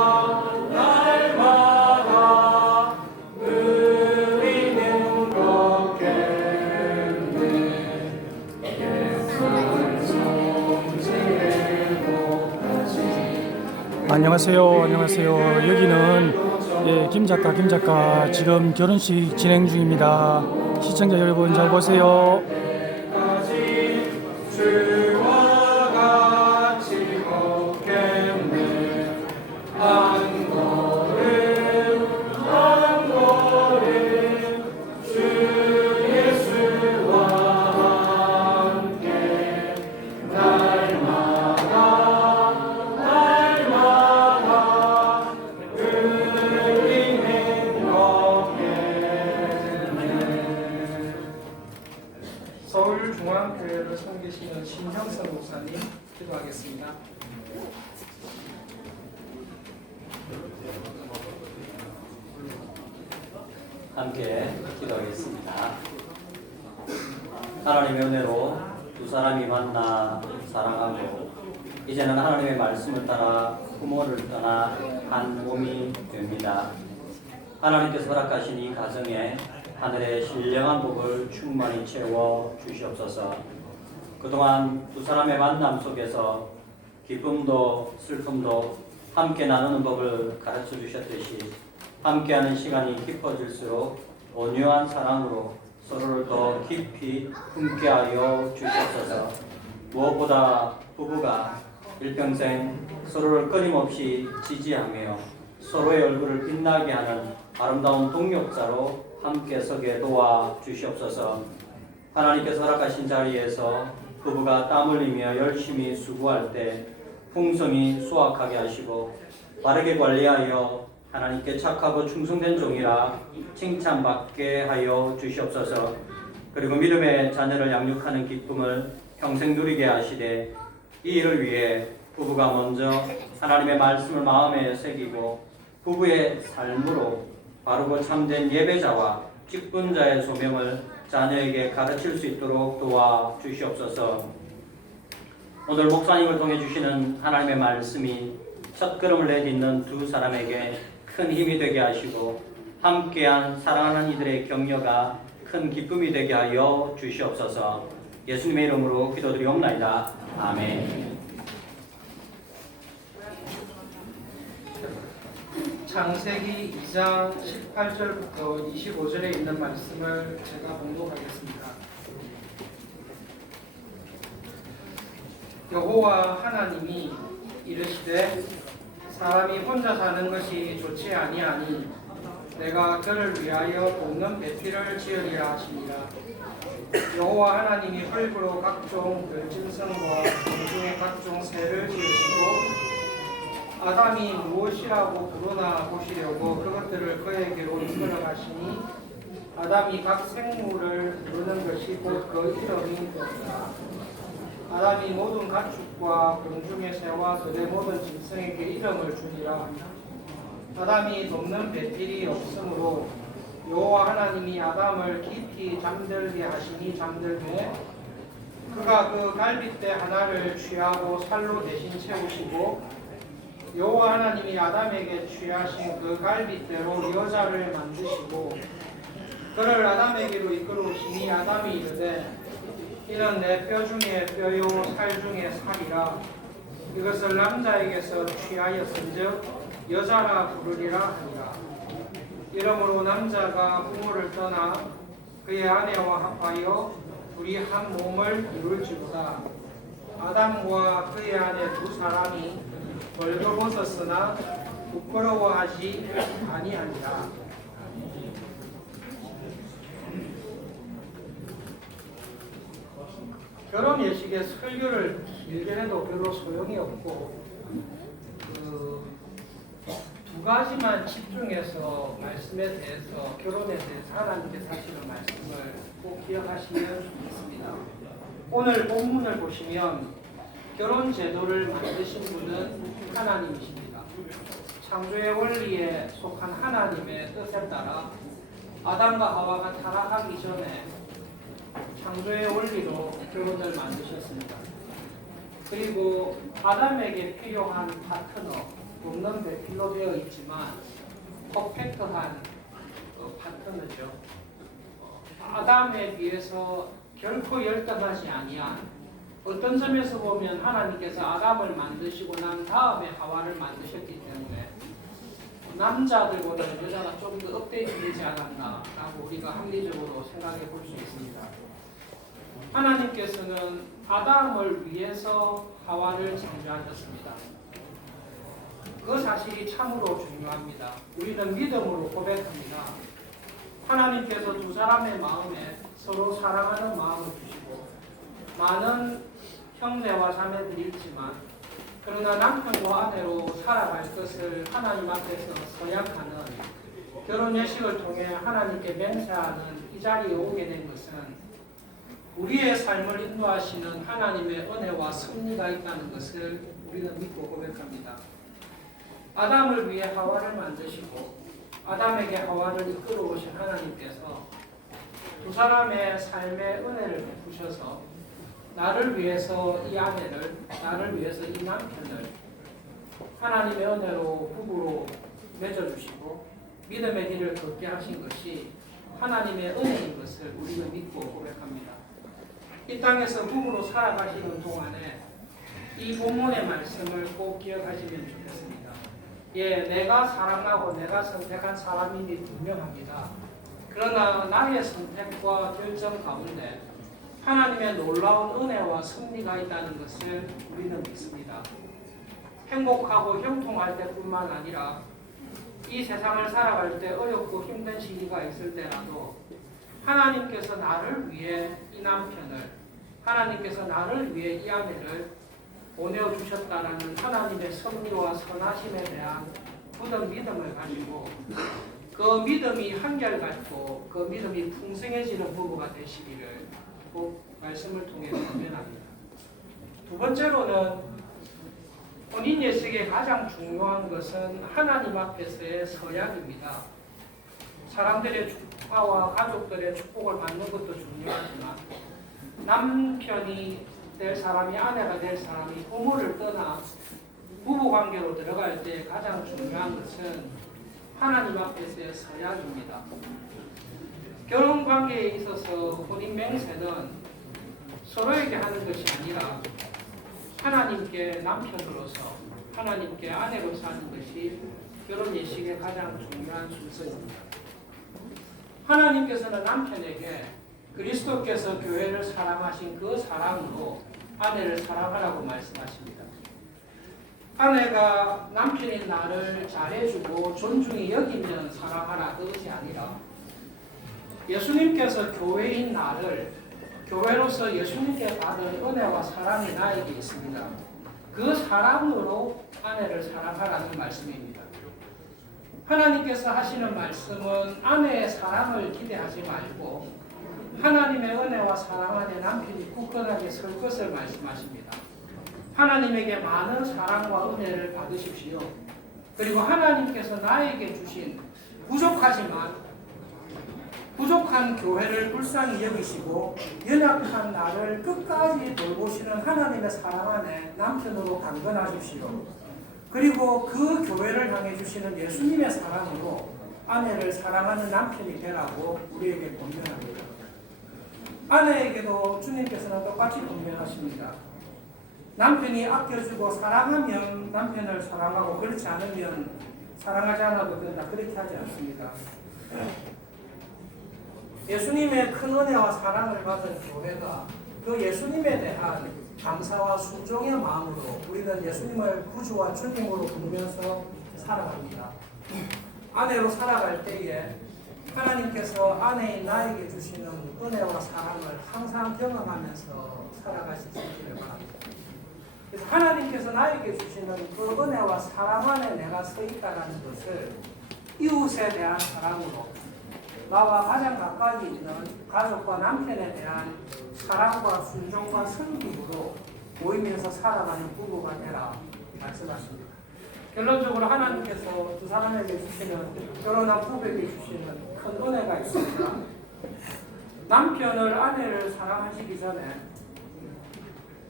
날마다 누리는 것겠네. 예수는 존재의 목까지. 안녕하세요. 여기는 김 작가 지금 결혼식 진행 중입니다. 시청자 여러분 잘 보세요. 주와 같이 걷겠네. 한 걸음 주 예수와 함께 날마다 누리는 것겠네. 서울중앙교회를 섬기시는 신형선 목사님 기도하겠습니다. 함께 기도하겠습니다. 하나님의 은혜로 두 사람이 만나 사랑하고 이제는 하나님의 말씀을 따라 부모를 떠나 한 몸이 됩니다. 하나님께서 허락하신 이 가정에 하늘의 신령한 복을 충만히 채워 주시옵소서. 그동안 두 사람의 만남 속에서 기쁨도 슬픔도 함께 나누는 법을 가르쳐 주셨듯이 함께하는 시간이 깊어질수록 온유한 사랑으로 서로를 더 깊이 품게하여 주시옵소서. 무엇보다 부부가 일평생 서로를 끊임없이 지지하며 서로의 얼굴을 빛나게 하는 아름다운 동역자로 함께 서게 도와 주시옵소서. 하나님께서 허락하신 자리에서 부부가 땀 흘리며 열심히 수고할 때 풍성히 수확하게 하시고 바르게 관리하여 하나님께 착하고 충성된 종이라 칭찬받게 하여 주시옵소서. 그리고 믿음의 자녀를 양육하는 기쁨을 평생 누리게 하시되 이 일을 위해 부부가 먼저 하나님의 말씀을 마음에 새기고 부부의 삶으로 바르고 참된 예배자와 직분자의 소명을 자녀에게 가르칠 수 있도록 도와 주시옵소서. 오늘 목사님을 통해 주시는 하나님의 말씀이 첫걸음을 내딛는 두 사람에게 큰 힘이 되게 하시고 함께한 사랑하는 이들의 격려가 큰 기쁨이 되게 하여 주시옵소서. 예수님의 이름으로 기도드리옵나이다. 아멘. 창세기 2장 18절부터 25절에 있는 말씀을 제가 봉독하겠습니다. 여호와 하나님이 이르시되 사람이 혼자 사는 것이 좋지 아니하니 내가 그를 위하여 돕는 배필을 지으리라 하시니라. 여호와 하나님이 흙으로 각종 별짐승과 공중의 각종 새를 지으시고 아담이 무엇이라고 부르나 보시려고 그것들을 그에게로 이끌어 가시니 아담이 각 생물을 부르는 것이 곧 그 이름이 되었다. 아담이 모든 가축과 공중의 새와 들의 모든 짐승에게 이름을 주니라. 아담이 돕는 배필이 없으므로 여호와 하나님이 아담을 깊이 잠들게 하시니 잠들되 그가 그 갈빗대 하나를 취하고 살로 대신 채우시고 여호와 하나님이 아담에게 취하신 그 갈빗대로 여자를 만드시고 그를 아담에게로 이끌어오시니 아담이 이르되 이는 내 뼈 중에 뼈요 살 중에 살이라. 이것을 남자에게서 취하였은즉 여자라 부르리라 하니라. 이러므로 남자가 부모를 떠나 그의 아내와 합하여 둘이 한 몸을 이룰지보다. 아담과 그의 아내 두 사람이 벌거벗었으나 부끄러워하지 아니하니라. 결혼 예식에 설교를 길게 해도 별로 소용이 없고 두 가지만 집중해서 말씀에 대해서 결혼에 대해서 하나님께서 하시는 말씀을 꼭 기억하시면 좋겠습니다. 오늘 본문을 보시면 결혼 제도를 만드신 분은 하나님이십니다. 창조의 원리에 속한 하나님의 뜻에 따라 아담과 하와가 타락하기 전에 창조의 원리로 결혼을 만드셨습니다. 그리고 아담에게 필요한 파트너, 없는 배필로 되어 있지만 퍼펙트한 파트너죠. 아담에 비해서 결코 열등하지 아니한, 어떤 점에서 보면 하나님께서 아담을 만드시고 난 다음에 하와를 만드셨기 때문에 남자들보다 여자가 좀 더 업데이트되지 않았나라고 우리가 합리적으로 생각해 볼 수 있습니다. 하나님께서는 아담을 위해서 하와를 창조하셨습니다. 그 사실이 참으로 중요합니다. 우리는 믿음으로 고백합니다. 하나님께서 두 사람의 마음에 서로 사랑하는 마음을 주시고 많은 형제와 자매들이 있지만 그러나 남편과 아내로 살아갈 것을 하나님 앞에서 서약하는 결혼 예식을 통해 하나님께 맹세하는 이 자리에 오게 된 것은 우리의 삶을 인도하시는 하나님의 은혜와 섭리가 있다는 것을 우리는 믿고 고백합니다. 아담을 위해 하와를 만드시고 아담에게 하와를 이끌어 오신 하나님께서 두 사람의 삶의 은혜를 베푸셔서 나를 위해서 이 아내를, 나를 위해서 이 남편을 하나님의 은혜로 부부로 맺어주시고 믿음의 길을 걷게 하신 것이 하나님의 은혜인 것을 우리는 믿고 고백합니다. 이 땅에서 부부로 살아가시는 동안에 이 본문의 말씀을 꼭 기억하시면 좋겠습니다. 예, 내가 사랑하고 내가 선택한 사람임이 분명합니다. 그러나 나의 선택과 결정 가운데 하나님의 놀라운 은혜와 섭리가 있다는 것을 우리는 믿습니다. 행복하고 형통할 때뿐만 아니라 이 세상을 살아갈 때 어렵고 힘든 시기가 있을 때라도 하나님께서 나를 위해 이 남편을, 하나님께서 나를 위해 이 아내를 보내주셨다라는 하나님의 섭리와 선하심에 대한 굳은 믿음을 가지고 그 믿음이 한결같고 그 믿음이 풍성해지는 부부가 되시기를 꼭 말씀을 통해 권면합니다. 두 번째로는 혼인 예식의 가장 중요한 것은 하나님 앞에서의 서약입니다. 사람들의 축하와 가족들의 축복을 받는 것도 중요하지만 남편이 될 사람이, 아내가 될 사람이 부모를 떠나 부부관계로 들어갈 때 가장 중요한 것은 하나님 앞에서의 서약입니다. 결혼관계에 있어서 혼인 맹세는 서로에게 하는 것이 아니라 하나님께 남편으로서, 하나님께 아내로서 하는 것이 결혼 예식의 가장 중요한 순서입니다. 하나님께서는 남편에게 그리스도께서 교회를 사랑하신 그 사랑으로 아내를 사랑하라고 말씀하십니다. 아내가 남편인 나를 잘해주고 존중히 여기면 사랑하라 그것이 아니라 예수님께서 교회인 나를, 교회로서 예수님께 받은 은혜와 사랑이 나에게 있습니다. 그 사랑으로 아내를 사랑하라는 말씀입니다. 하나님께서 하시는 말씀은 아내의 사랑을 기대하지 말고 하나님의 은혜와 사랑 안에 남편이 굳건하게 설 것을 말씀하십니다. 하나님에게 많은 사랑과 은혜를 받으십시오. 그리고 하나님께서 나에게 주신 부족한 교회를 불쌍히 여기시고 연약한 나를 끝까지 돌보시는 하나님의 사랑 안에 남편으로 강건하십시오. 그리고 그 교회를 향해 주시는 예수님의 사랑으로 아내를 사랑하는 남편이 되라고 우리에게 권면합니다. 아내에게도 주님께서는 똑같이 권면하십니다. 남편이 아껴주고 사랑하면 남편을 사랑하고 그렇지 않으면 사랑하지 않아도 된다. 그렇게 하지 않습니다. 예수님의 큰 은혜와 사랑을 받은 교회가 그 예수님에 대한 감사와 순종의 마음으로 우리는 예수님을 구주와 주님으로 부르면서 살아갑니다. 아내로 살아갈 때에 하나님께서 아내인 나에게 주시는 은혜와 사랑을 항상 경험하면서 살아갈 수 있기를 바랍니다. 그래서 하나님께서 나에게 주시는 그 은혜와 사랑 안에 내가 서 있다는 것을 이웃에 대한 사랑으로, 나와 가장 가까이 있는 가족과 남편에 대한 사랑과 순종과 섬김으로 보이면서 살아가는 부부가 되라 말씀하십니다. 결론적으로 하나님께서 두 사람에게 주시는, 결혼한 부부에게 주시는 큰 은혜가 있습니다. 남편을, 아내를 사랑하시기 전에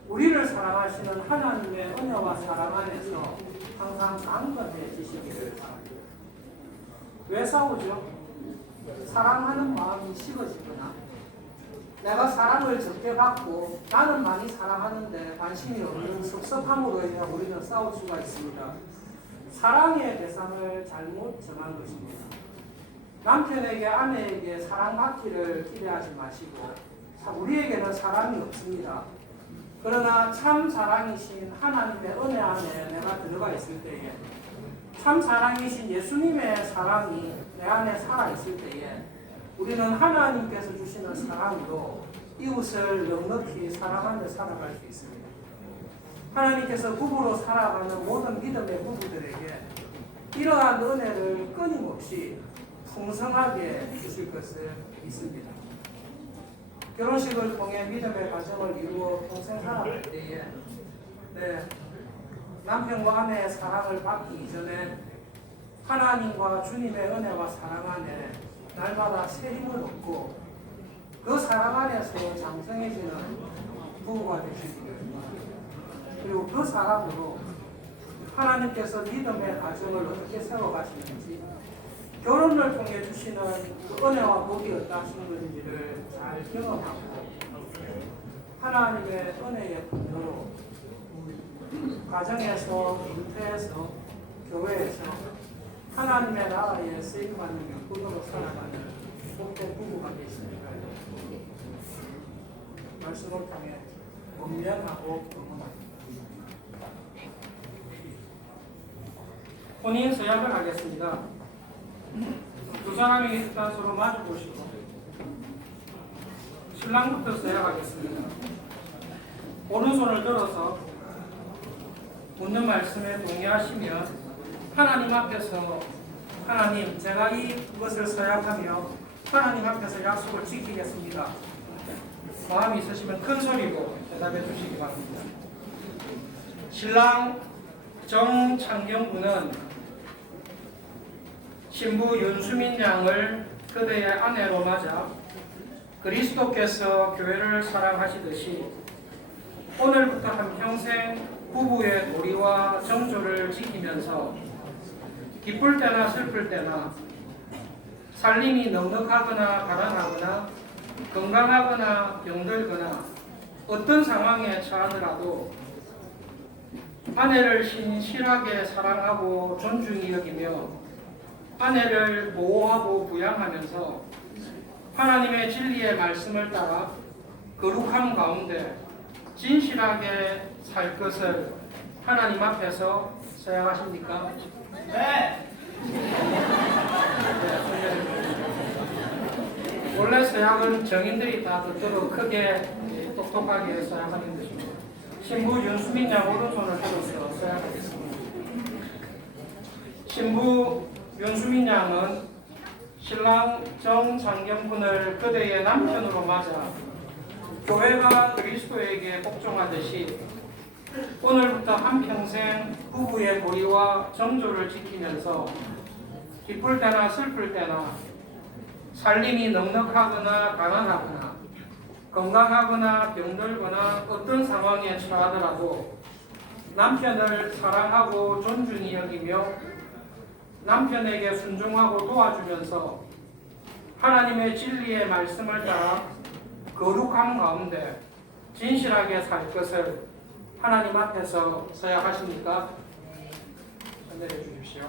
우리를 사랑하시는 하나님의 은혜와 사랑 안에서 항상 강건해지시기를 바랍니다. 왜 싸우죠? 사랑하는 마음이 식어지거나 내가 사랑을 적게 받고 나는 많이 사랑하는데 관심이 없는 섭섭함으로 인해 우리는 싸울 수가 있습니다. 사랑의 대상을 잘못 정한 것입니다. 남편에게 아내에게 사랑받기를 기대하지 마시고 우리에게는 사랑이 없습니다. 그러나 참 사랑이신 하나님의 은혜 안에 내가 들어가 있을 때에 참 사랑이신 예수님의 사랑이 내 안에 살아있을 때에 우리는 하나님께서 주시는 사랑으로 이웃을 넉넉히 사랑하며 살아갈 수 있습니다. 하나님께서 부부로 살아가는 모든 믿음의 부부들에게 이러한 은혜를 끊임없이 풍성하게 주실 것을 믿습니다. 결혼식을 통해 믿음의 가정을 이루어 평생 살아갈 때에 남편과 아내의 사랑을 받기 이전에 하나님과 주님의 은혜와 사랑 안에 날마다 새 힘을 얻고 그 사랑 안에서 장성해지는 부부가 되시기를 그리고 그 사랑으로 하나님께서 믿음의 가정을 어떻게 세워가시는지 결혼을 통해 주시는 그 은혜와 복이 어떠하신 건지를 잘 경험하고 하나님의 은혜의 분노로 가정에서, 인태에서, 교회에서 하나님의 나라에 쓰임받는 육군으로 살아가는 복된 부부가 되시기를 말씀을 통해 원명하고 응원합니다. 본인 서약을 하겠습니다. 두 사람이 일단 서로 마주 보시고 신랑부터 서약하겠습니다. 오른손을 들어서 묻는 말씀에 동의하시며 하나님 앞에서 하나님 제가 이것을 서약하며 하나님 앞에서 약속을 지키겠습니다. 마음이 있으시면 큰 소리로 대답해 주시기 바랍니다. 신랑 정창경 군은 신부 윤수민 양을 그대의 아내로 맞아 그리스도께서 교회를 사랑하시듯이 오늘부터 한평생 부부의 도리와 정조를 지키면서 기쁠 때나 슬플 때나 살림이 넉넉하거나 가난하거나 건강하거나 병들거나 어떤 상황에 처하더라도 아내를 신실하게 사랑하고 존중히 여기며 아내를 보호하고 부양하면서 하나님의 진리의 말씀을 따라 거룩함 가운데 진실하게 살 것을 하나님 앞에서 서약하십니까? 네. 원래 서약은 정인들이 다 듣도록 크게 똑똑하게 서약하는 것입니다. 신부 윤수민 양 오른손을 들어서 서약하겠습니다. 신부 윤수민 양은 신랑 정창경 군을 그대의 남편으로 맞아 교회가 그리스도에게 복종하듯이 오늘부터 한평생 부부의 도리와 정조를 지키면서 기쁠 때나 슬플 때나 살림이 넉넉하거나 가난하거나 건강하거나 병들거나 어떤 상황에 처하더라도 남편을 사랑하고 존중히 여기며 남편에게 순종하고 도와주면서 하나님의 진리의 말씀을 따라 거룩함 가운데 진실하게 살 것을 하나님 앞에서 서약하십니까? 전달해 주십시오.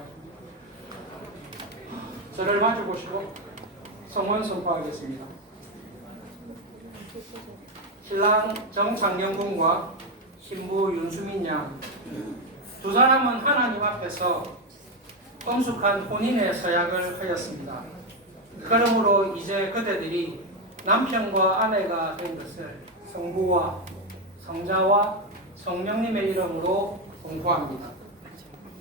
저를 마주 보시고 성원 선포하겠습니다. 신랑 정창경 군과 신부 윤수민 양 두 사람은 하나님 앞에서 엄숙한 혼인의 서약을 하였습니다. 그러므로 이제 그대들이 남편과 아내가 된 것을 성부와 성자와 성령님의 이름으로 공포합니다.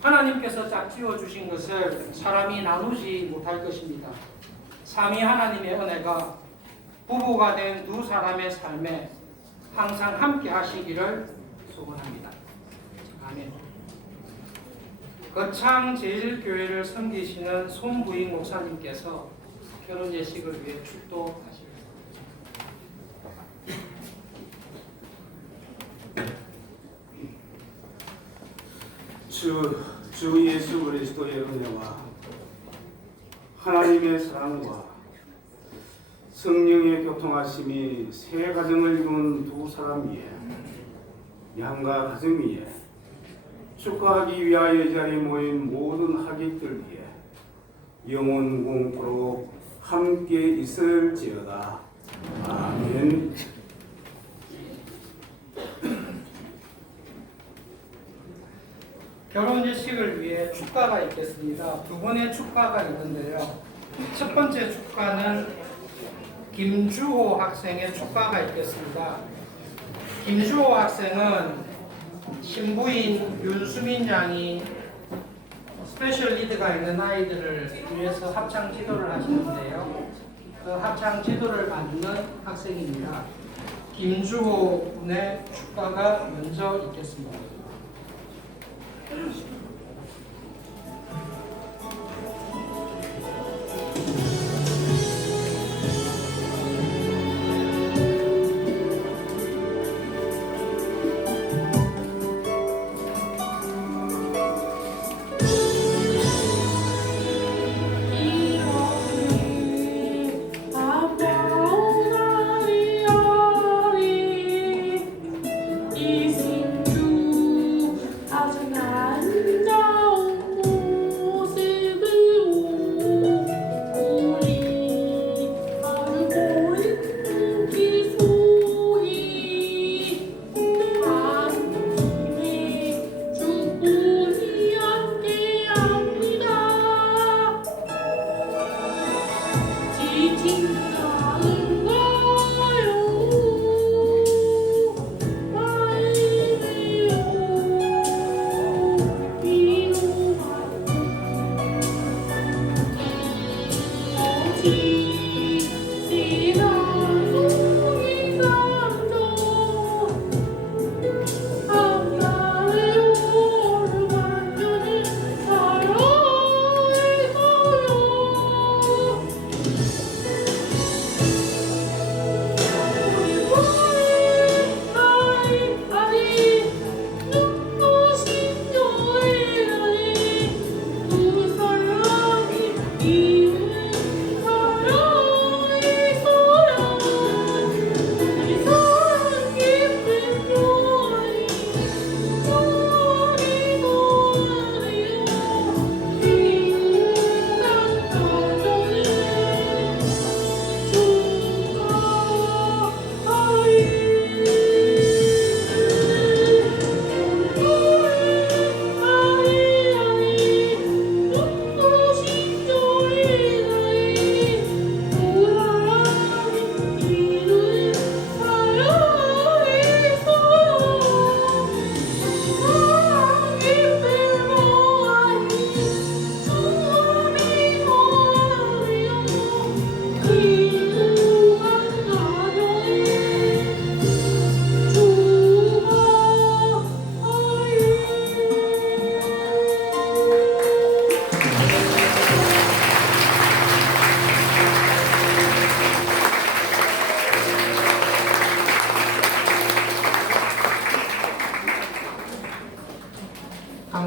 하나님께서 짝지어 주신 것을 사람이 나누지 못할 것입니다. 삼위 하나님의 은혜가 부부가 된 두 사람의 삶에 항상 함께 하시기를 소원합니다. 아멘. 거창 제일교회를 섬기시는 손부익 목사님께서 결혼 예식을 위해 축도하시겠습니다. 주 주 예수 그리스도의 은혜와 하나님의 사랑과 성령의 교통하심이 새 가정을 이룬 두 사람 위에 양가 가정 위에 축하하기 위하여 이 자리에 모인 모든 하객들 위에 영원 공포로 함께 있을지어다. 아멘. 결혼 예식을 위해 축가가 있겠습니다. 두 번의 축가가 있는데요. 첫 번째 축가는 김주호 학생의 축가가 있겠습니다. 김주호 학생은 신부인 윤수민 양이 스페셜 니드가 있는 아이들을 위해서 합창 지도를 하시는데요. 그 합창 지도를 받는 학생입니다. 김주호 군의 축가가 먼저 있겠습니다.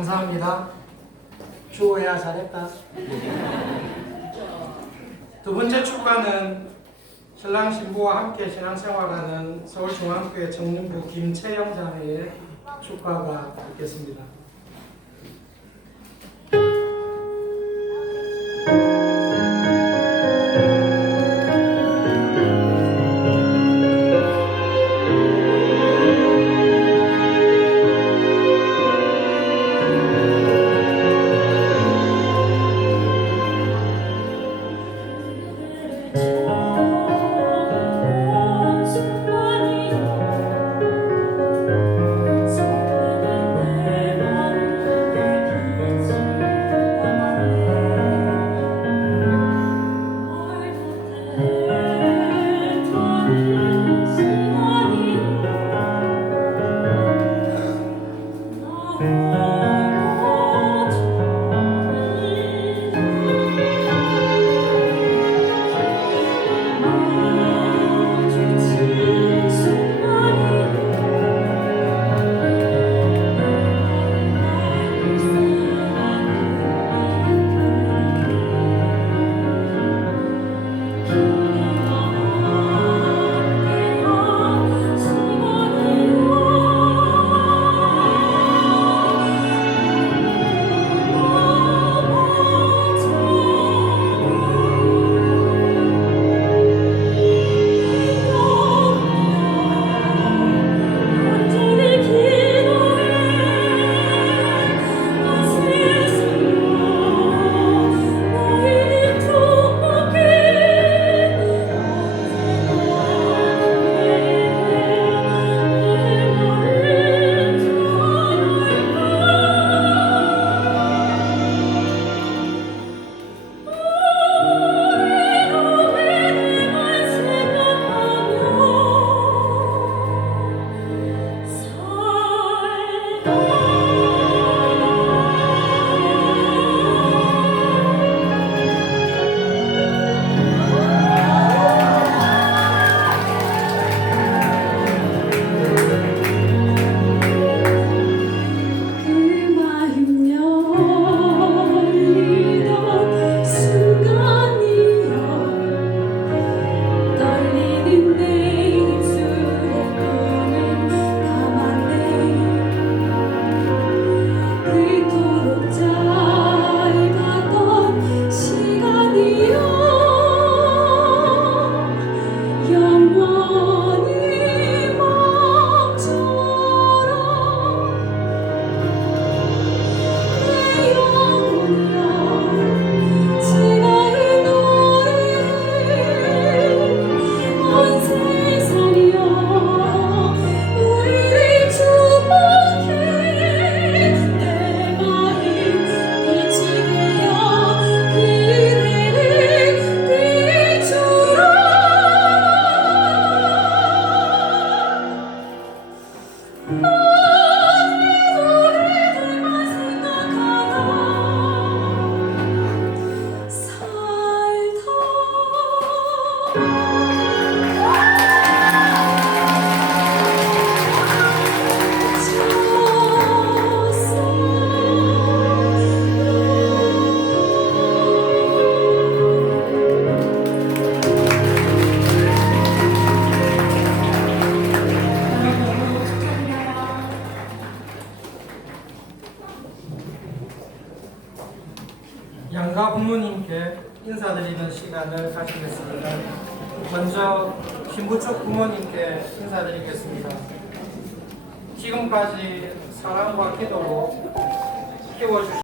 감사합니다. 주호야 잘했다. 두 번째 축가는 신랑 신부와 함께 신앙생활하는 서울중앙교회 청년부 김채영 자매의 축가가 있겠습니다. So 양가 부모님께 인사드리는 시간을 가지겠습니다. 먼저 신부 쪽 부모님께 인사드리겠습니다. 지금까지 사랑과 기도로 키워주신